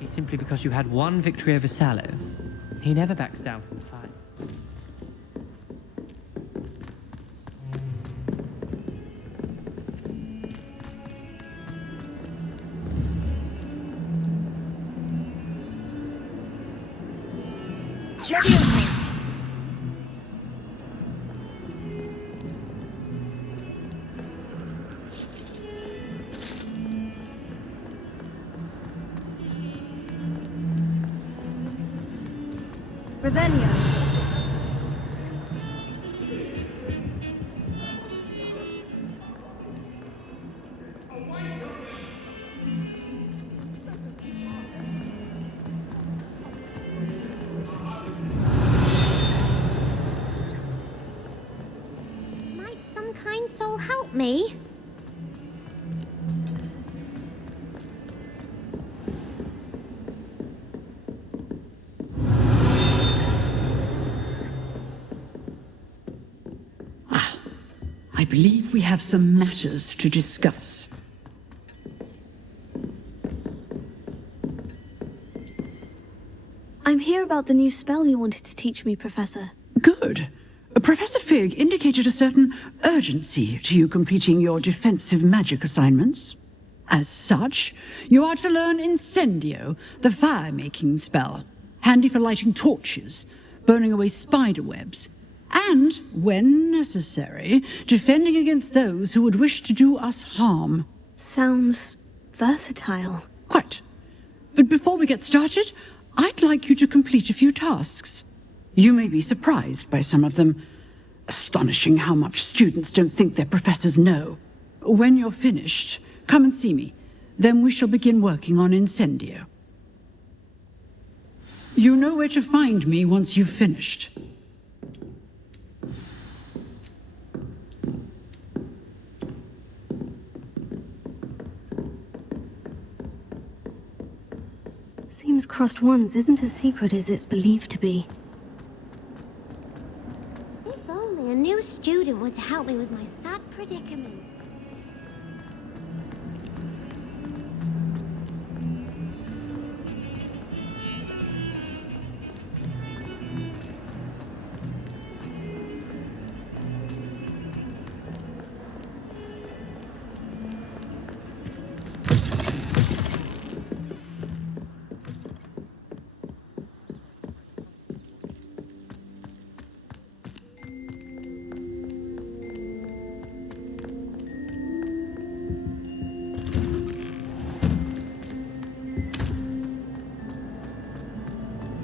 lucky simply because you had one victory over Sallow. He never backs down from the fight. Revelio. Might some kind soul help me? I believe we have some matters to discuss. I'm here about the new spell you wanted to teach me, Professor. Good. Professor Fig indicated a certain urgency to you completing your defensive magic assignments. As such, you are to learn Incendio, the fire-making spell, handy for lighting torches, burning away spider webs, and, when necessary, defending against those who would wish to do us harm. Sounds versatile. Quite. But before we get started, I'd like you to complete a few tasks. You may be surprised by some of them. Astonishing how much students don't think their professors know. When you're finished, come and see me. Then we shall begin working on Incendio. You know where to find me once you've finished. Seems crossed ones isn't as secret as it's believed to be. If only a new student were to help me with my sad predicament.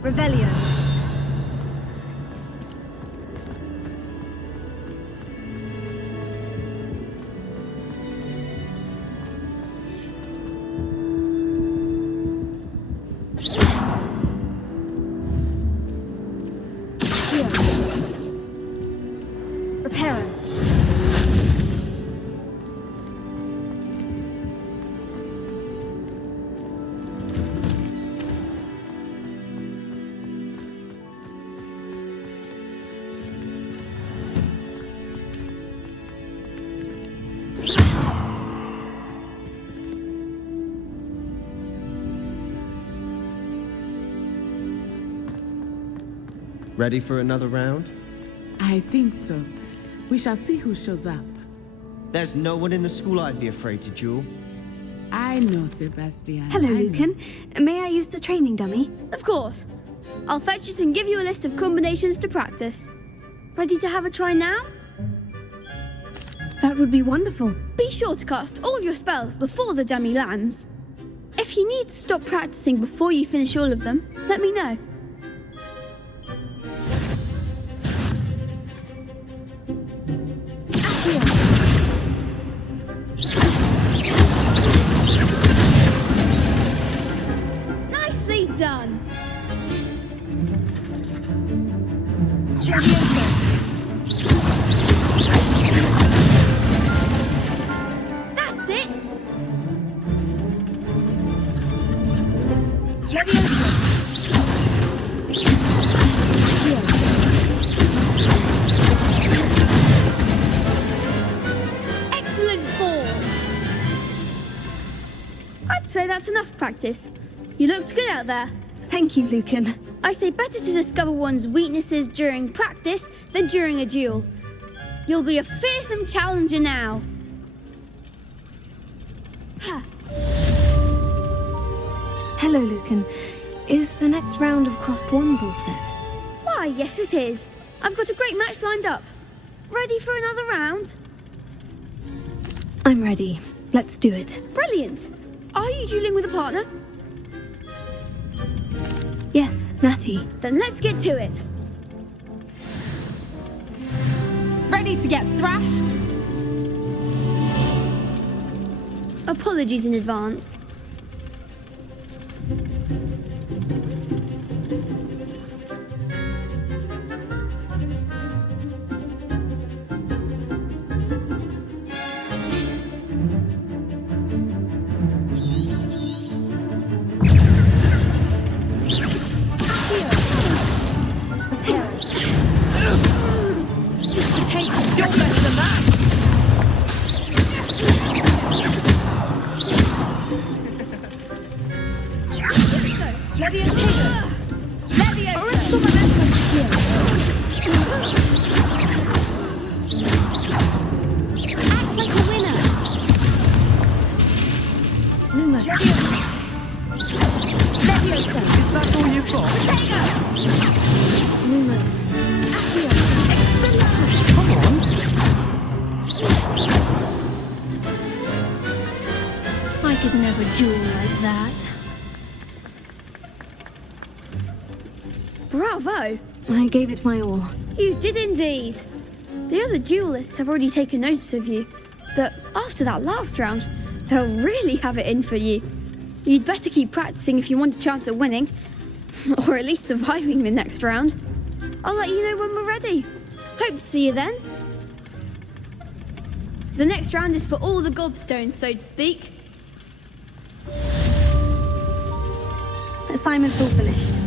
Revelio. Reparo. Ready for another round? I think so. We shall see who shows up. There's no one in the school I'd be afraid to duel. I know, Sebastian. Hello, I know. Lucan. May I use the training dummy? Of course. I'll fetch it and give you a list of combinations to practice. Ready to have a try now? That would be wonderful. Be sure to cast all your spells before the dummy lands. If you need to stop practicing before you finish all of them, let me know. Nicely done. That's it. Excellent form. I'd say that's enough practice. You looked good out there. Thank you, Lucan. I say better to discover one's weaknesses during practice than during a duel. You'll be a fearsome challenger now. Hello, Lucan. Is the next round of crossed wands all set? Why, yes it is. I've got a great match lined up. Ready for another round? I'm ready. Let's do it. Brilliant. Are you dueling with a partner? Yes, Natty. Then let's get to it. Ready to get thrashed? Apologies in advance. I could never duel like that. Bravo! I gave it my all. You did indeed. The other duelists have already taken notice of you, but after that last round, they'll really have it in for you. You'd better keep practicing if you want a chance at winning, or at least surviving the next round. I'll let you know when we're ready. Hope to see you then. The next round is for all the gobstones, so to speak. Assignment's all finished.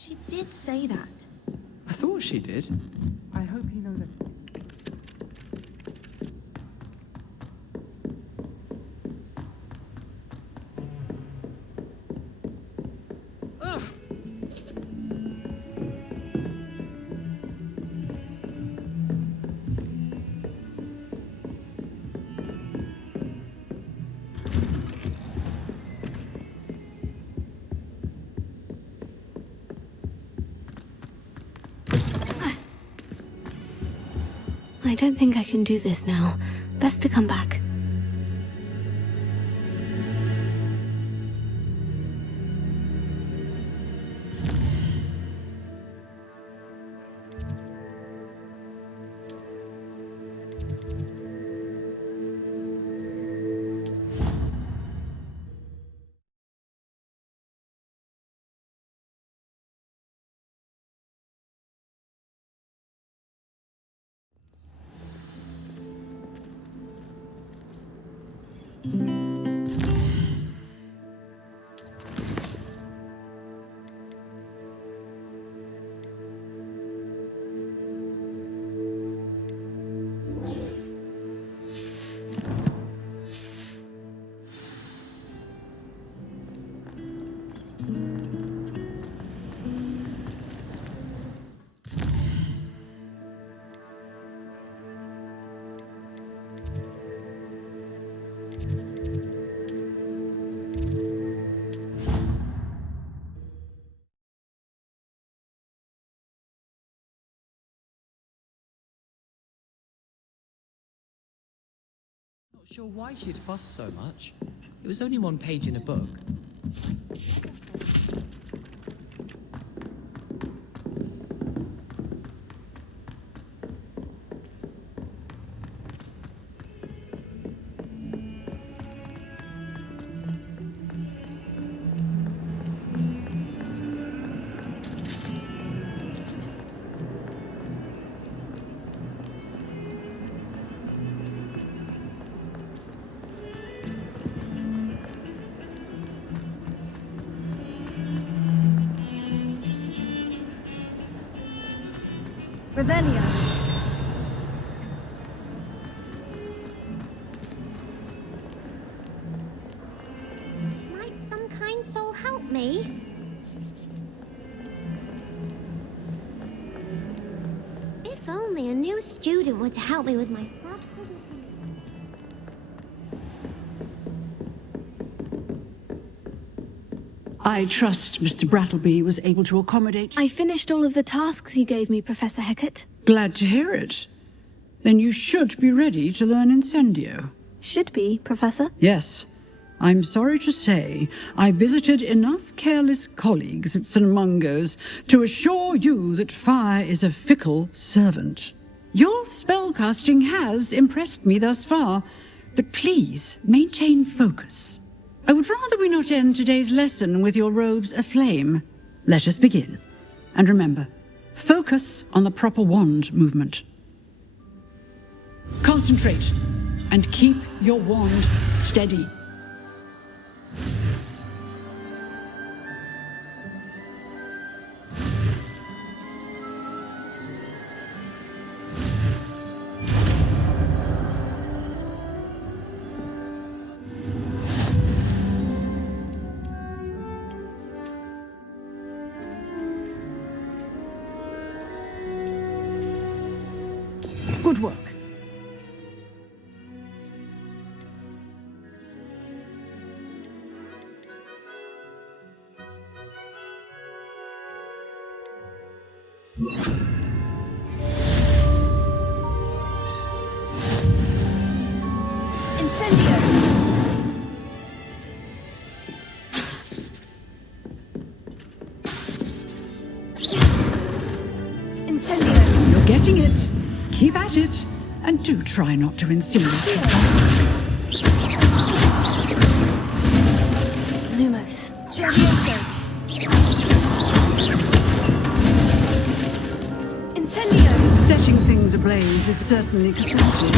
She did say that. I thought she did. I hope you know that. I don't think I can do this now. Best to come back. Not sure why she'd fuss so much. It was only one page in a book. Revelio. Might some kind soul help me? If only a new student were to help me with my sad predicament. I trust Mr. Brattleby was able to accommodate. I finished all of the tasks you gave me, Professor Hecat. Glad to hear it. Then you should be ready to learn Incendio. Should be, Professor. Yes. I'm sorry to say, I visited enough careless colleagues at St. Mungo's to assure you that fire is a fickle servant. Your spellcasting has impressed me thus far, but please maintain focus. I would rather we not end today's lesson with your robes aflame. Let us begin. And remember, focus on the proper wand movement. Concentrate and keep your wand steady. Good work. Incendio! Incendio! You're getting it. Keep at it. And do try not to insinuate yourself. Lumos. Levioso. Incendio! Setting things ablaze is certainly cathartic.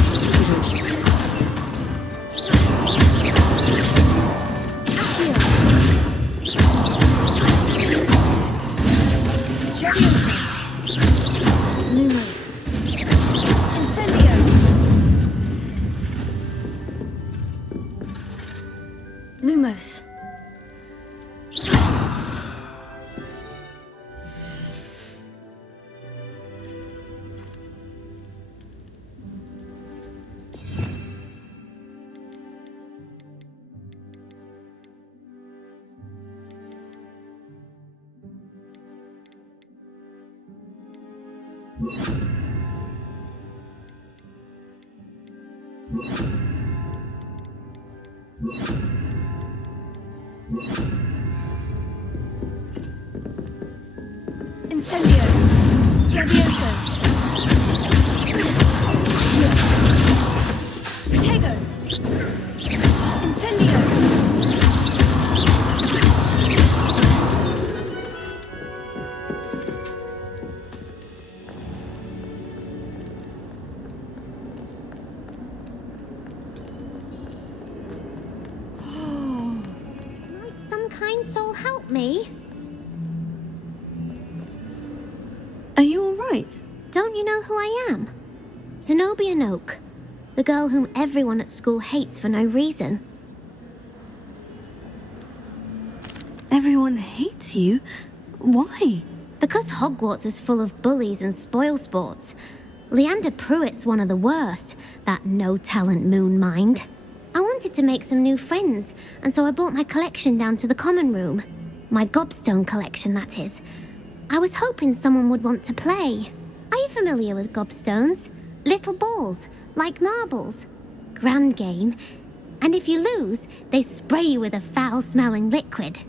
Lumos. Incendio! Lumos. Incendio! Levioso! Protego! Incendio! Might some kind soul help me? Are you alright? Don't you know who I am? Zenobia Noak, the girl whom everyone at school hates for no reason. Everyone hates you? Why? Because Hogwarts is full of bullies and spoilsports. Leander Pruitt's one of the worst, that no-talent moon mind. I wanted to make some new friends, and so I brought my collection down to the common room. My gobstone collection, that is. I was hoping someone would want to play. Are you familiar with gobstones? Little balls, like marbles. grand game. And if you lose, they spray you with a foul-smelling liquid.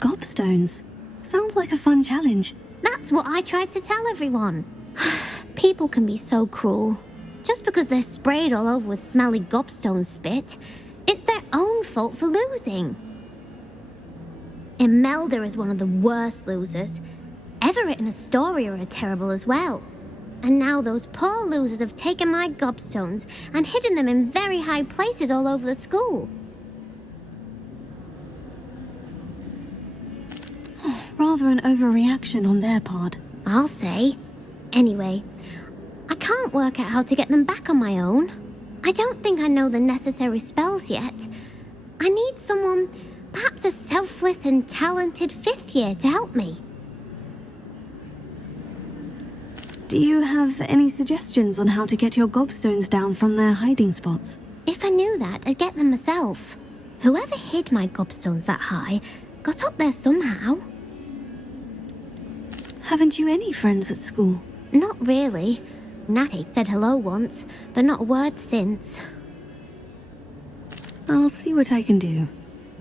Gobstones. Sounds like a fun challenge. That's what I tried to tell everyone. People can be so cruel. Just because they're sprayed all over with smelly gobstone spit, it's their own fault for losing. Imelda is one of the worst losers. Everett and Astoria are terrible as well. And now those poor losers have taken my gobstones and hidden them in very high places all over the school. Rather an overreaction on their part. I'll say. Anyway, I can't work out how to get them back on my own. I don't think I know the necessary spells yet. I need someone, perhaps a selfless and talented 5th year to help me. Do you have any suggestions on how to get your gobstones down from their hiding spots? If I knew that, I'd get them myself. Whoever hid my gobstones that high got up there somehow. Haven't you any friends at school? Not really. Natty said hello once, but not a word since. I'll see what I can do.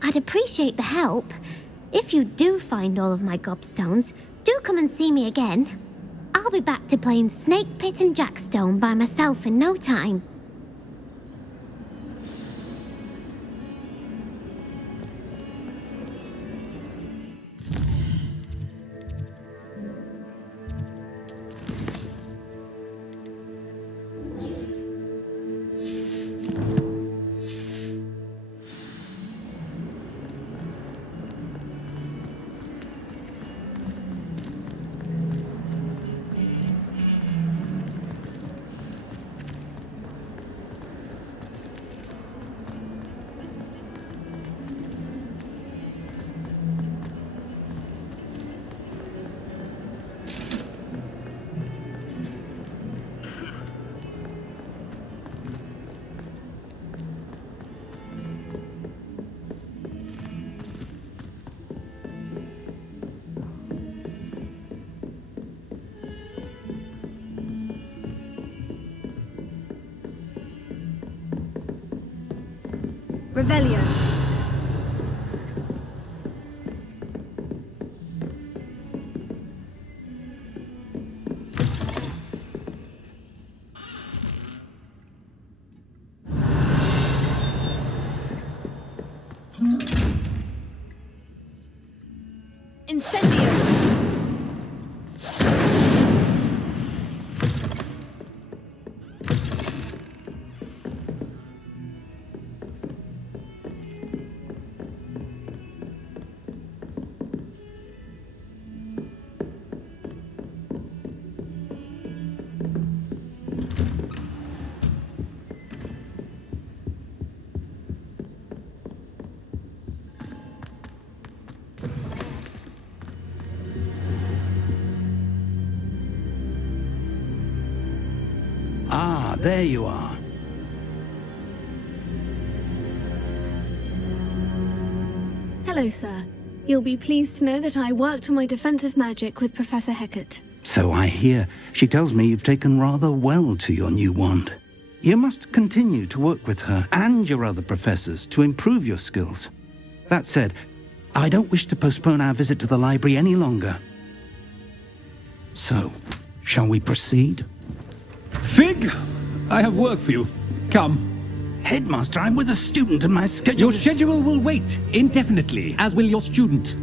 I'd appreciate the help. If you do find all of my gobstones, do come and see me again. I'll be back to playing Snake Pit and Jackstone by myself in no time. Revelio. Incendio. Ah, there you are. Hello, sir. You'll be pleased to know that I worked on my defensive magic with Professor Hecat. So I hear. She tells me you've taken rather well to your new wand. You must continue to work with her and your other professors to improve your skills. That said, I don't wish to postpone our visit to the library any longer. So, shall we proceed? Fig, I have work for you. Come. Headmaster, I'm with a student and my schedule Your is... schedule will wait indefinitely, as will your student.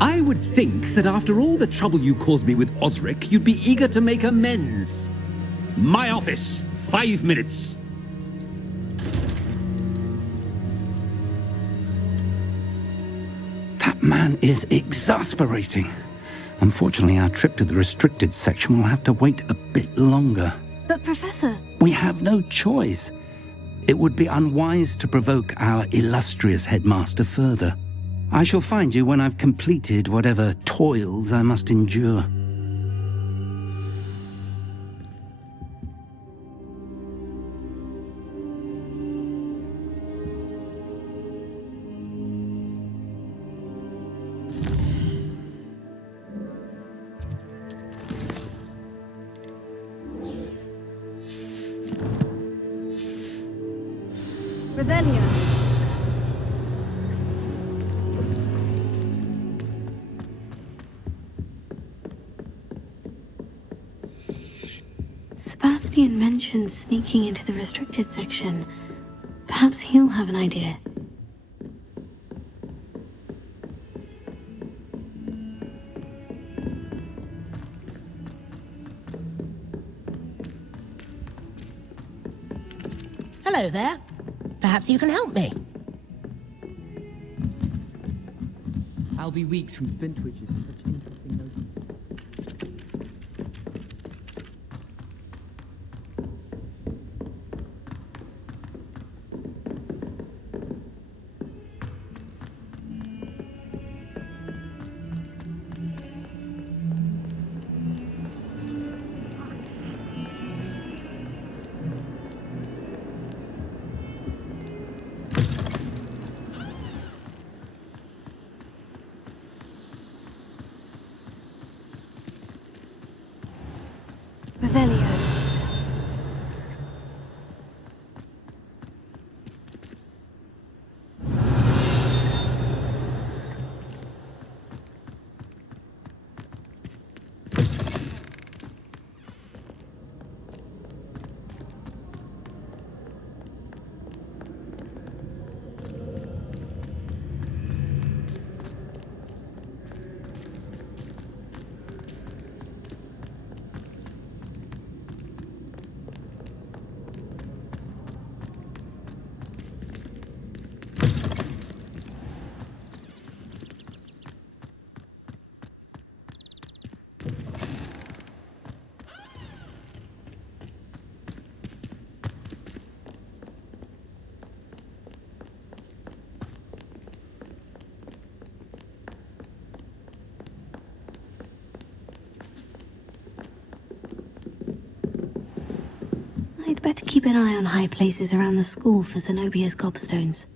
I would think that after all the trouble you caused me with Osric, you'd be eager to make amends. My office, 5 minutes. That man is exasperating. Unfortunately, our trip to the restricted section will have to wait a bit longer. But, Professor... We have no choice. It would be unwise to provoke our illustrious headmaster further. I shall find you when I've completed whatever toils I must endure. Revelio. Sebastian mentioned sneaking into the restricted section. Perhaps he'll have an idea. Hello there. Perhaps you can help me. I'll be weeks from Flintwich is such interesting notions. Revelio. I'd better keep an eye on high places around the school for Zenobia's gobstones.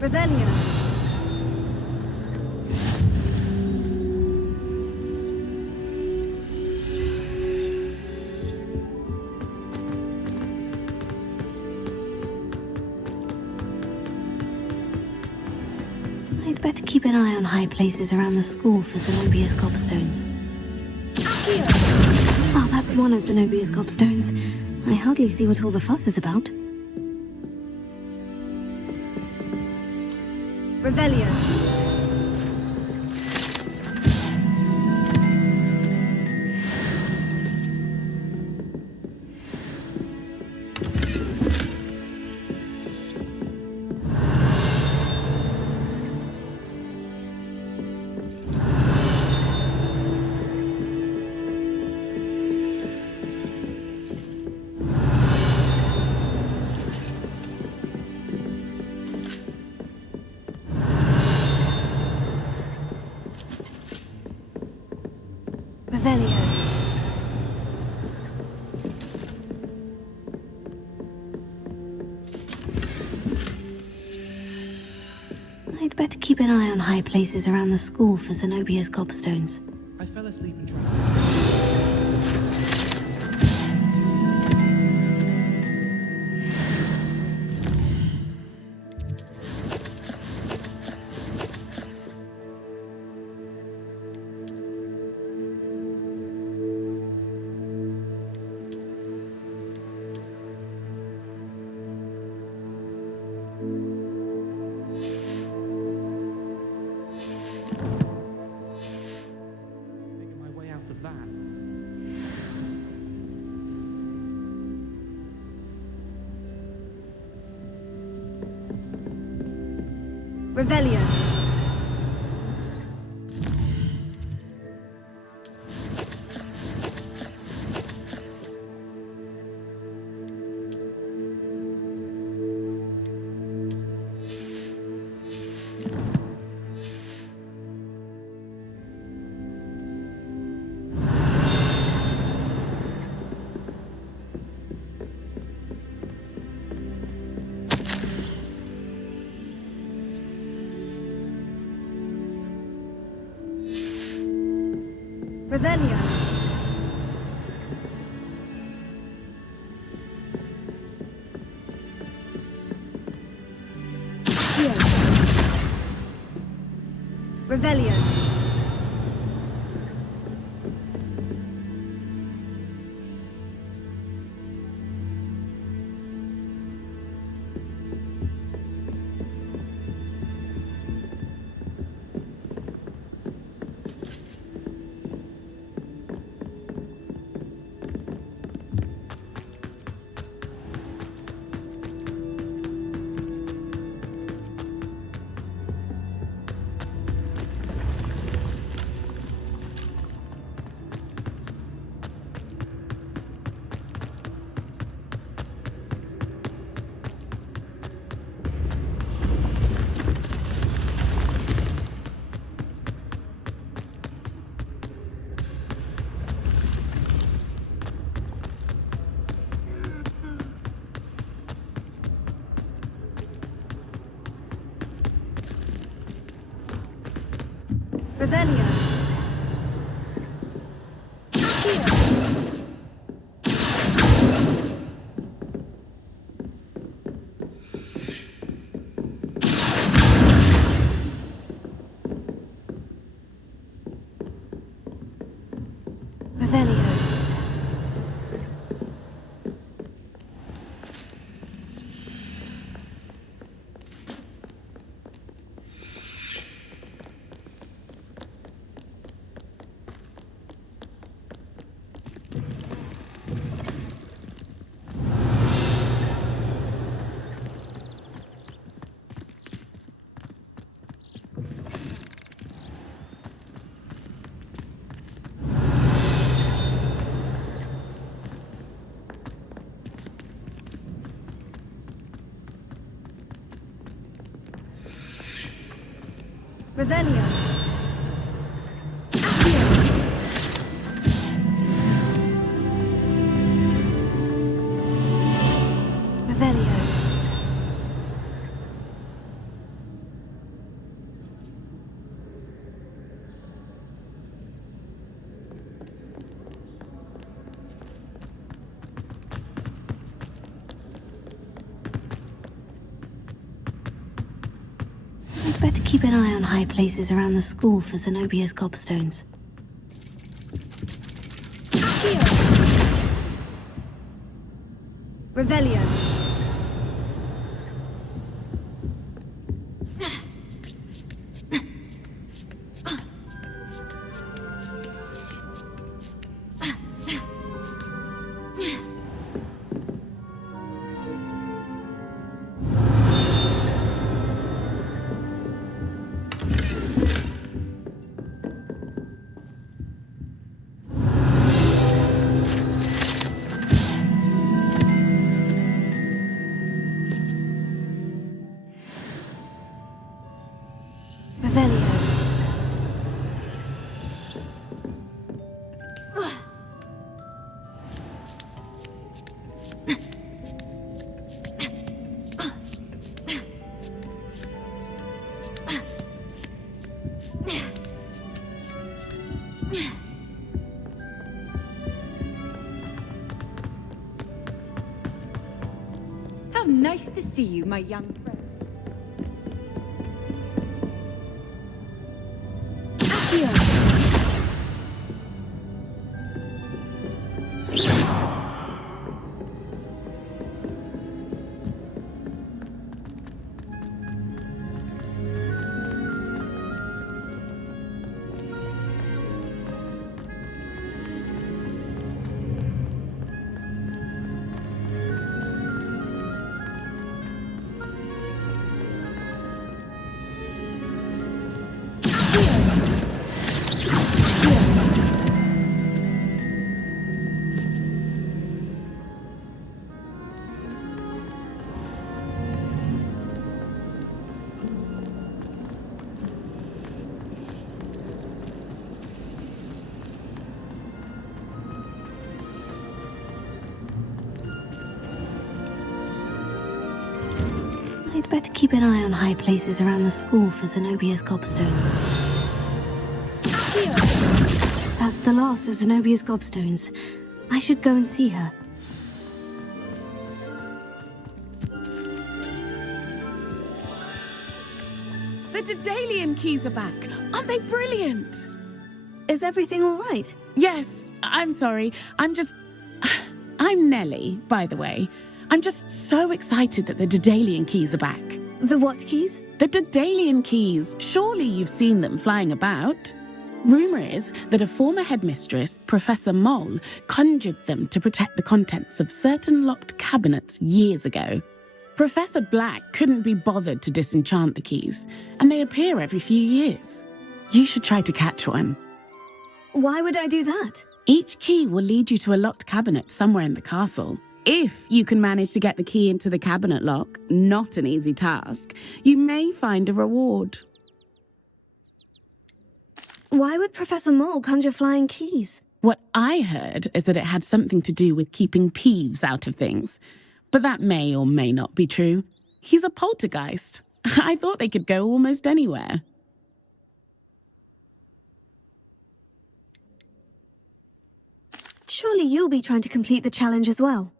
Revelio. I'd better keep an eye on high places around the school for Zenobia's gobstones. Oh, that's one of Zenobia's gobstones. I hardly see what all the fuss is about. Revelio. Revelio. I'd better keep an eye on high places around the school for Zenobia's gobstones. I fell asleep and Revelio. Revelio. Here. Revelio. Revelio. Revelio. Revelio. Revelio. I'd better keep an eye on high places around the school for Zenobia's gobstones. Revelio. How nice to see you, my young friend. better keep an eye on high places around the school for Zenobia's gobstones. That's the last of Zenobia's gobstones. I should go and see her. The Daedalian keys are back. Aren't they brilliant? Is everything all right? Yes, I'm sorry. I'm Nellie, by the way. I'm just so excited that the Daedalian keys are back. The what keys? The Daedalian keys. Surely you've seen them flying about. Rumour is that a former headmistress, Professor Mole, conjured them to protect the contents of certain locked cabinets years ago. Professor Black couldn't be bothered to disenchant the keys, and they appear every few years. You should try to catch one. Why would I do that? Each key will lead you to a locked cabinet somewhere in the castle. If you can manage to get the key into the cabinet lock, not an easy task, you may find a reward. Why would Professor Mole conjure flying keys? What I heard is that it had something to do with keeping Peeves out of things. But that may or may not be true. He's a poltergeist. I thought they could go almost anywhere. Surely you'll be trying to complete the challenge as well.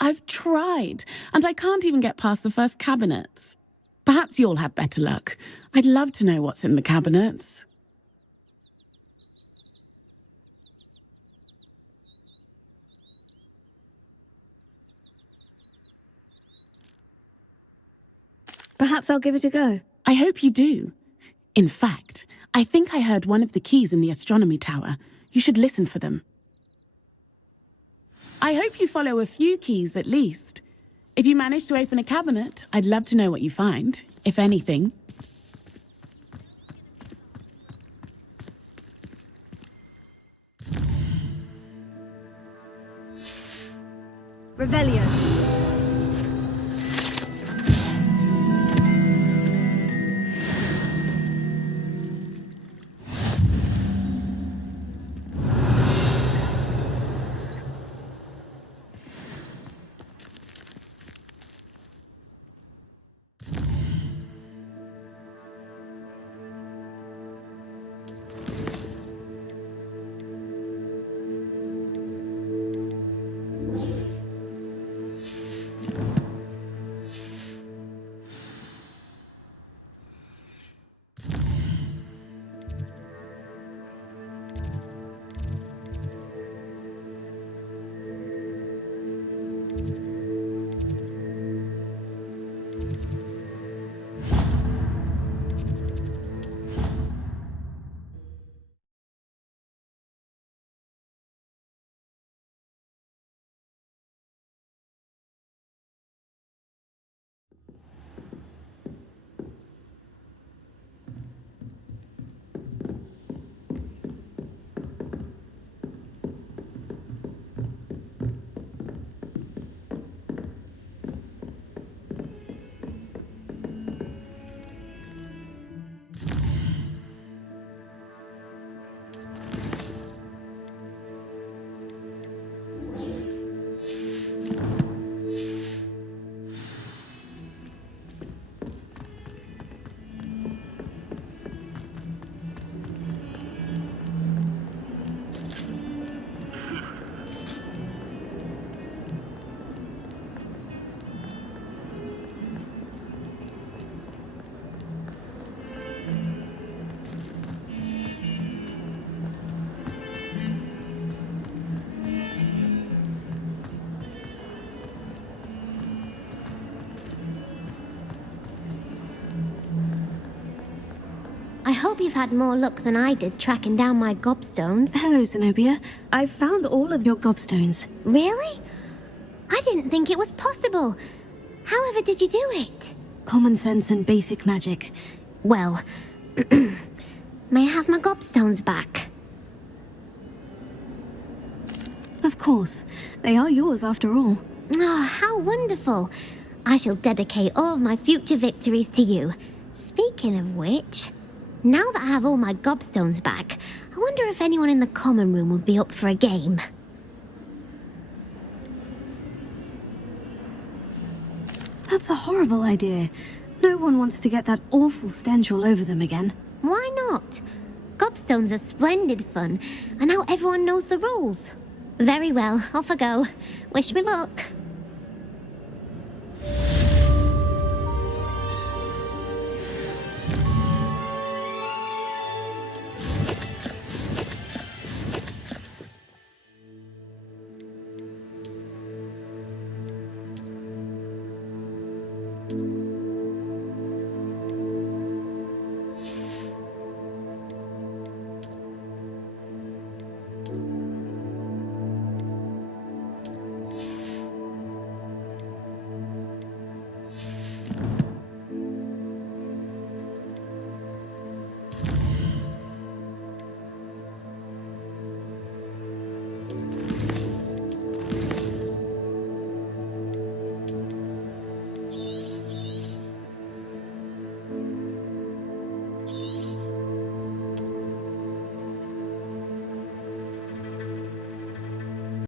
I've tried, and I can't even get past the first cabinets. Perhaps you'll have better luck. I'd love to know what's in the cabinets. Perhaps I'll give it a go. I hope you do. In fact, I think I heard one of the keys in the astronomy tower. You should listen for them. I hope you follow a few keys at least. If you manage to open a cabinet, I'd love to know what you find, if anything. Revelio. I hope you've had more luck than I did tracking down my gobstones. Hello, Zenobia. I've found all of your gobstones. Really? I didn't think it was possible. However did you do it? Common sense and basic magic. Well, may I have my gobstones back? Of course. They are yours after all. Oh, how wonderful. I shall dedicate all of my future victories to you. Speaking of which, now that I have all my gobstones back, I wonder if anyone in the common room would be up for a game. That's a horrible idea. No one wants to get that awful stench all over them again. Why not? Gobstones are splendid fun, and now everyone knows the rules. Very well, off I go. Wish me luck.